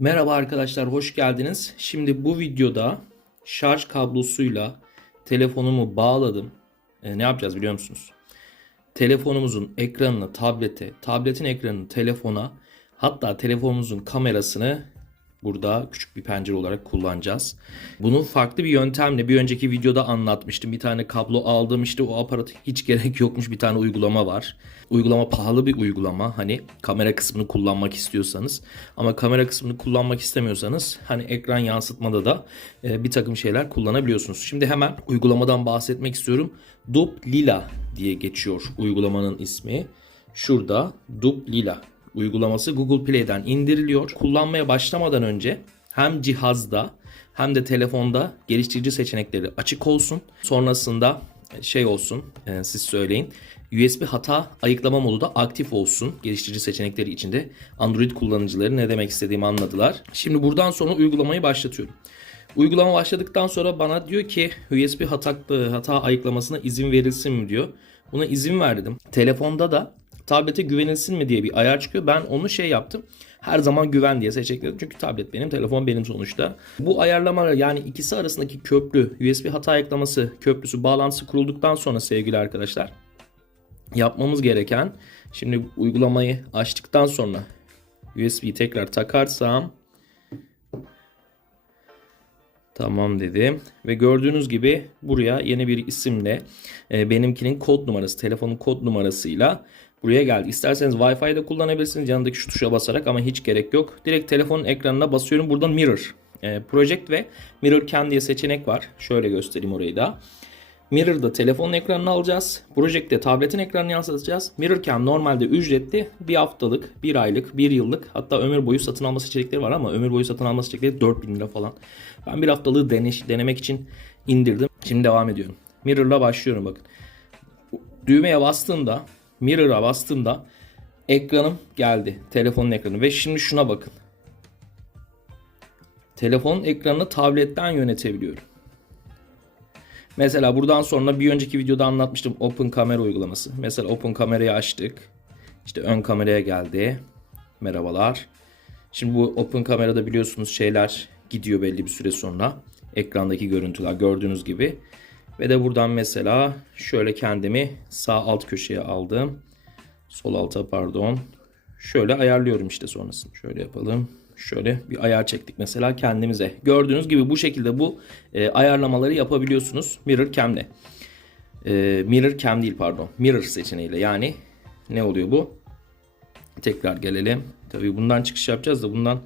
Merhaba arkadaşlar, hoş geldiniz. Şimdi bu videoda şarj kablosuyla telefonumu bağladım. E, ne yapacağız biliyor musunuz? Telefonumuzun ekranını tablete, tabletin ekranını telefona, hatta telefonumuzun kamerasını burada küçük bir pencere olarak kullanacağız. Bunu farklı bir yöntemle bir önceki videoda anlatmıştım. Bir tane kablo aldım işte o aparat hiç gerek yokmuş bir tane uygulama var. Uygulama pahalı bir uygulama. Hani kamera kısmını kullanmak istiyorsanız ama kamera kısmını kullanmak istemiyorsanız hani ekran yansıtmada da e, bir takım şeyler kullanabiliyorsunuz. Şimdi hemen uygulamadan bahsetmek istiyorum. Dup Lila diye geçiyor uygulamanın ismi. Şurada Dup Lila uygulaması Google Play'den indiriliyor. Kullanmaya başlamadan önce hem cihazda hem de telefonda geliştirici seçenekleri açık olsun. Sonrasında şey olsun e, siz söyleyin. USB hata ayıklama modu da aktif olsun. Geliştirici seçenekleri içinde Android kullanıcıları ne demek istediğimi anladılar. Şimdi buradan sonra uygulamayı başlatıyorum. Uygulama başladıktan sonra bana diyor ki USB hata, hata ayıklamasına izin verilsin mi diyor. Buna izin verdim. Telefonda da tablete güvenilsin mi diye bir ayar çıkıyor. Ben onu şey yaptım. Her zaman güven diye seçecekledim. Çünkü tablet benim, telefon benim sonuçta. Bu ayarlamalar yani ikisi arasındaki köprü, USB hata ayıklaması köprüsü bağlantısı kurulduktan sonra sevgili arkadaşlar yapmamız gereken şimdi uygulamayı açtıktan sonra USB'yi tekrar takarsam Tamam dedim ve gördüğünüz gibi buraya yeni bir isimle e, benimkinin kod numarası, telefonun kod numarasıyla buraya geldi. İsterseniz Wi-Fi de kullanabilirsiniz yanındaki şu tuşa basarak ama hiç gerek yok. Direkt telefonun ekranına basıyorum. Buradan Mirror, e, Project ve Mirror Cam diye seçenek var. Şöyle göstereyim orayı da. Mirror'da telefonun ekranını alacağız. Project'te tabletin ekranını yansıtacağız. Mirrorcam normalde ücretli. Bir haftalık, bir aylık, bir yıllık hatta ömür boyu satın alma seçenekleri var ama ömür boyu satın alma seçenekleri 4000 lira falan. Ben bir haftalığı deneş, denemek için indirdim. Şimdi devam ediyorum. Mirror'la başlıyorum bakın. Düğmeye bastığımda, Mirror'a bastığımda ekranım geldi. Telefonun ekranı ve şimdi şuna bakın. Telefonun ekranını tabletten yönetebiliyorum. Mesela buradan sonra bir önceki videoda anlatmıştım Open Kamera uygulaması. Mesela Open Kamerayı açtık. İşte ön kameraya geldi. Merhabalar. Şimdi bu Open Kamerada biliyorsunuz şeyler gidiyor belli bir süre sonra. Ekrandaki görüntüler gördüğünüz gibi. Ve de buradan mesela şöyle kendimi sağ alt köşeye aldım. Sol alta pardon. Şöyle ayarlıyorum işte sonrasını. Şöyle yapalım şöyle bir ayar çektik mesela kendimize. Gördüğünüz gibi bu şekilde bu e, ayarlamaları yapabiliyorsunuz Mirror Cam'le. E, mirror Cam değil pardon. Mirror seçeneğiyle yani ne oluyor bu? Tekrar gelelim. Tabii bundan çıkış yapacağız da bundan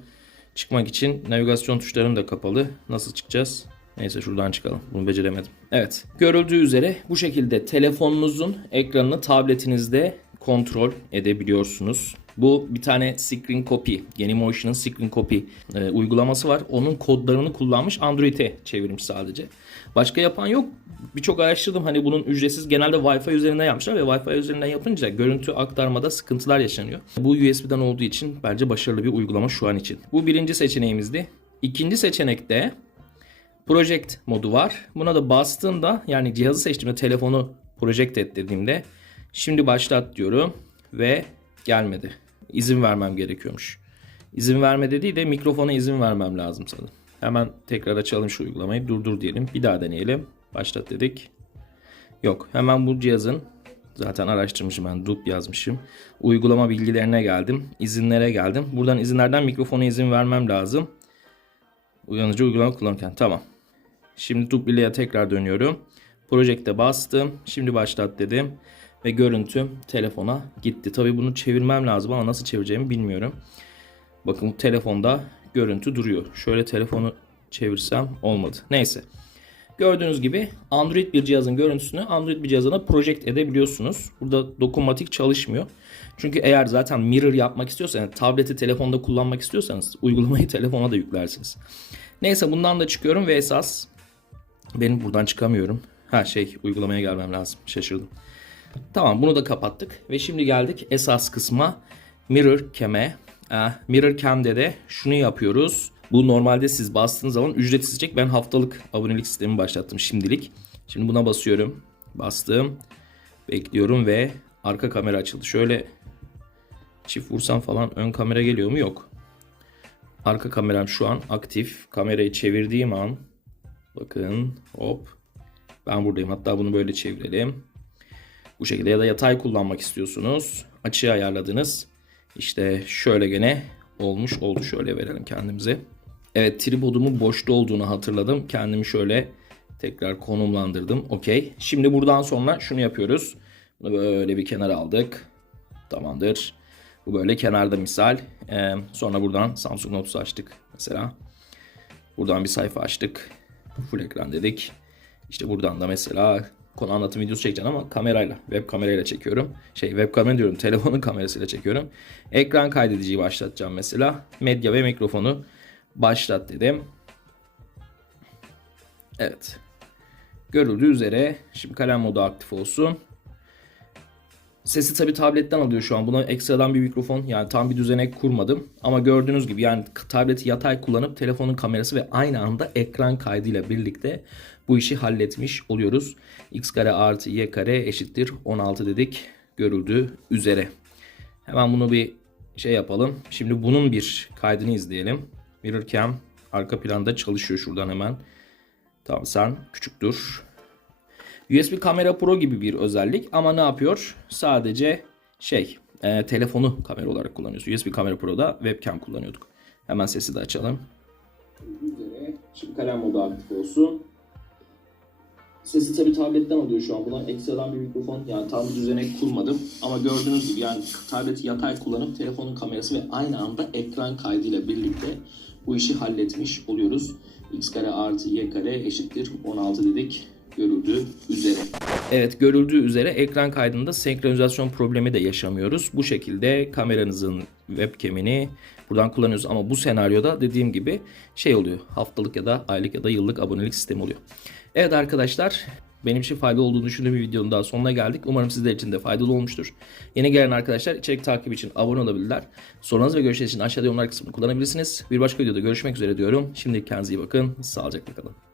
çıkmak için navigasyon tuşlarım da kapalı. Nasıl çıkacağız? Neyse şuradan çıkalım. Bunu beceremedim. Evet. Görüldüğü üzere bu şekilde telefonunuzun ekranını tabletinizde kontrol edebiliyorsunuz. Bu bir tane Screen Copy, Genymotion'ın Screen Copy e, uygulaması var. Onun kodlarını kullanmış Android'e çevirmiş sadece. Başka yapan yok. Birçok araştırdım hani bunun ücretsiz genelde Wi-Fi üzerinden yapmışlar ve Wi-Fi üzerinden yapınca görüntü aktarmada sıkıntılar yaşanıyor. Bu USB'den olduğu için bence başarılı bir uygulama şu an için. Bu birinci seçeneğimizdi. İkinci seçenekte Project modu var. Buna da bastığımda yani cihazı seçtiğimde telefonu project et dediğimde şimdi başlat diyorum ve gelmedi. İzin vermem gerekiyormuş. İzin verme dediği de mikrofona izin vermem lazım sanırım. Hemen tekrar açalım şu uygulamayı. Durdur diyelim. Bir daha deneyelim. Başlat dedik. Yok. Hemen bu cihazın zaten araştırmışım ben. Dup yazmışım. Uygulama bilgilerine geldim. İzinlere geldim. Buradan izinlerden mikrofona izin vermem lazım. Uyanıcı uygulama kullanırken. Tamam. Şimdi Duplile'ye tekrar dönüyorum. Projekte bastım. Şimdi başlat dedim. Ve görüntüm telefona gitti. Tabi bunu çevirmem lazım ama nasıl çevireceğimi bilmiyorum. Bakın bu telefonda görüntü duruyor. Şöyle telefonu çevirsem olmadı. Neyse. Gördüğünüz gibi Android bir cihazın görüntüsünü Android bir cihazına project edebiliyorsunuz. Burada dokunmatik çalışmıyor. Çünkü eğer zaten mirror yapmak istiyorsanız, yani tableti telefonda kullanmak istiyorsanız uygulamayı telefona da yüklersiniz. Neyse bundan da çıkıyorum ve esas benim buradan çıkamıyorum. Ha şey uygulamaya gelmem lazım. Şaşırdım. Tamam bunu da kapattık ve şimdi geldik esas kısma Mirror Cam'e. Mirror Cam'de de şunu yapıyoruz. Bu normalde siz bastığınız zaman ücretsiz çek. Ben haftalık abonelik sistemi başlattım şimdilik. Şimdi buna basıyorum. Bastım. Bekliyorum ve arka kamera açıldı. Şöyle çift vursam falan ön kamera geliyor mu? Yok. Arka kameram şu an aktif. Kamerayı çevirdiğim an bakın hop ben buradayım. Hatta bunu böyle çevirelim. Bu şekilde ya da yatay kullanmak istiyorsunuz. Açıyı ayarladınız. İşte şöyle gene olmuş oldu. Şöyle verelim kendimize. Evet tripodumun boşta olduğunu hatırladım. Kendimi şöyle tekrar konumlandırdım. Okey. Şimdi buradan sonra şunu yapıyoruz. Bunu böyle bir kenara aldık. Tamamdır. Bu böyle kenarda misal. Ee, sonra buradan Samsung Notes'u açtık mesela. Buradan bir sayfa açtık. Full ekran dedik. İşte buradan da mesela konu anlatım videosu çekeceğim ama kamerayla, web kamerayla çekiyorum. Şey web kamera diyorum, telefonun kamerasıyla çekiyorum. Ekran kaydediciyi başlatacağım mesela. Medya ve mikrofonu başlat dedim. Evet. Görüldüğü üzere şimdi kalem modu aktif olsun. Sesi tabi tabletten alıyor şu an. Buna ekstradan bir mikrofon yani tam bir düzenek kurmadım. Ama gördüğünüz gibi yani tableti yatay kullanıp telefonun kamerası ve aynı anda ekran kaydıyla birlikte bu işi halletmiş oluyoruz. x kare artı y kare eşittir 16 dedik görüldüğü üzere. Hemen bunu bir şey yapalım. Şimdi bunun bir kaydını izleyelim. Mirror cam arka planda çalışıyor şuradan hemen. Tamam sen küçük dur. USB Kamera Pro gibi bir özellik ama ne yapıyor? Sadece şey e, telefonu kamera olarak kullanıyoruz. USB Kamera Pro'da webcam kullanıyorduk. Hemen sesi de açalım. Şimdi kalem modu aktif olsun. Sesi tabi tabletten alıyor şu an. Buna ekstradan bir mikrofon yani tam bir düzenek kurmadım. Ama gördüğünüz gibi yani tableti yatay kullanıp telefonun kamerası ve aynı anda ekran kaydıyla birlikte bu işi halletmiş oluyoruz. x kare artı y kare eşittir 16 dedik görüldüğü üzere. Evet görüldüğü üzere ekran kaydında senkronizasyon problemi de yaşamıyoruz. Bu şekilde kameranızın webcam'ini buradan kullanıyoruz. Ama bu senaryoda dediğim gibi şey oluyor. Haftalık ya da aylık ya da yıllık abonelik sistemi oluyor. Evet arkadaşlar benim için faydalı olduğunu düşündüğüm bir videonun daha sonuna geldik. Umarım sizler için de faydalı olmuştur. Yeni gelen arkadaşlar içerik takibi için abone olabilirler. Sorularınız ve görüşleriniz için aşağıda yorumlar kısmını kullanabilirsiniz. Bir başka videoda görüşmek üzere diyorum. Şimdi kendinize iyi bakın. Sağlıcakla kalın.